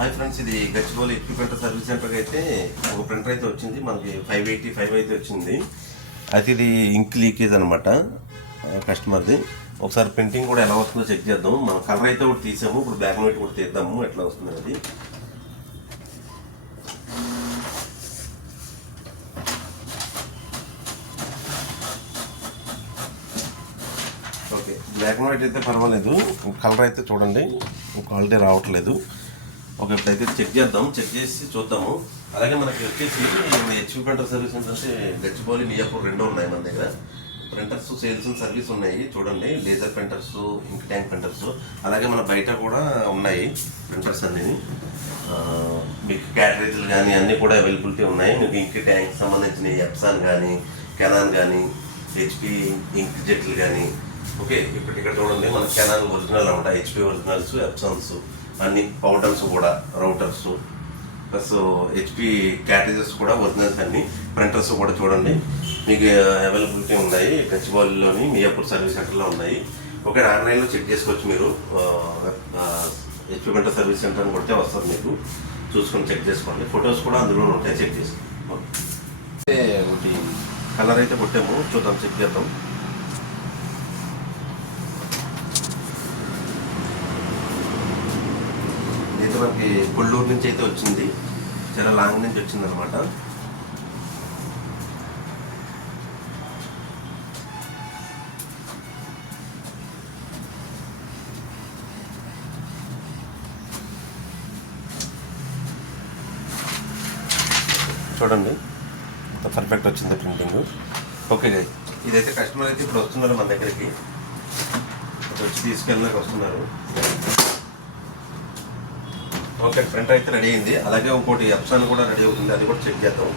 Hi friends, ఇది Gachibowli HP printer service సెంటర్కి అయితే ఒక ప్రింటర్ అయితే వచ్చింది. మనకి 585 అయితే వచ్చింది. అయితే ఇది ఇంక్ లీకేజ్ అనమాట కస్టమర్ది. ఒకసారి ప్రింటింగ్ కూడా ఎలా వస్తుందో చెక్ చేద్దాం. మనం కలర్ అయితే ఒకటి తీసాము, ఇప్పుడు బ్లాక్ అండ్ వైట్ కూడా తీద్దాము ఎట్లా వస్తుంది అది. ఓకే, బ్లాక్ అండ్ వైట్ అయితే పర్వాలేదు, కలర్ అయితే చూడండి క్వాలిటీ రావట్లేదు. ఓకే, ఇప్పుడైతే చెక్ చేద్దాం, చెక్ చేసి చూద్దాము. అలాగే మనకి వచ్చేసి HP ప్రింటర్ సర్వీస్ ఏంటంటే గచ్చిబౌలి, మియాపూర్ రెండు ఉన్నాయి మన దగ్గర. ప్రింటర్స్ సేల్స్ సర్వీస్ ఉన్నాయి చూడండి. లేజర్ ప్రింటర్స్, ఇంక్ ట్యాంక్ ప్రింటర్స్, అలాగే మన బయట కూడా ఉన్నాయి ప్రింటర్స్ అన్నీ. మీకు క్యాటరేజ్లు కానీ అన్నీ కూడా అవైలబిలిటీ ఉన్నాయి. మీకు ఇంక్ ట్యాంక్ సంబంధించిన ఎప్సాన్ కానీ, కెనాన్ కానీ, HP ఇంక్ జెట్లు కానీ. ఓకే, ఇప్పుడు ఇక్కడ చూడండి మన కెనాన్ ఒరిజినల్ అనమాట, HP ఒరిజినల్స్, ఎప్సాన్స్ అన్ని, పౌడర్స్ కూడా, రౌటర్స్ ప్లస్ HP క్యాటరేజెస్ కూడా ఒరిజినల్స్ అన్ని. ప్రింటర్స్ కూడా చూడండి మీకు అవైలబిలిటీ ఉన్నాయి. గచ్చిబౌలిలోని మియాపూర్ సర్వీస్ సెంటర్లో ఉన్నాయి. ఓకే, ఆన్లైన్లో చెక్ చేసుకోవచ్చు మీరు. HP ప్రింటర్ సర్వీస్ సెంటర్ అని కొడితే వస్తుంది, మీకు చూసుకొని చెక్ చేసుకోండి. ఫొటోస్ కూడా అందులో ఉంటాయి, చెక్ చేసుకోండి. ఒకటి కలర్ అయితే కొట్టాము, చూద్దాం, చెక్ చేద్దాం. అయితే మనకి కొల్లూరు నుంచి అయితే వచ్చింది, చాలా లాంగ్ నుంచి వచ్చింది అనమాట. చూడండి ఎంత పర్ఫెక్ట్ వచ్చింది ప్రింటింగ్. ఓకే, ఇదైతే కస్టమర్ అయితే ఇప్పుడు వస్తున్నారు మన దగ్గరికి, వచ్చి తీసుకెళ్ళడానికి వస్తున్నారు. ఓకే, ప్రింటర్ అయితే రెడీ అయింది. అలాగే ఇంకోటి ఎప్సాన్ కూడా రెడీ అవుతుంది, అది కూడా చెక్ చేద్దాం.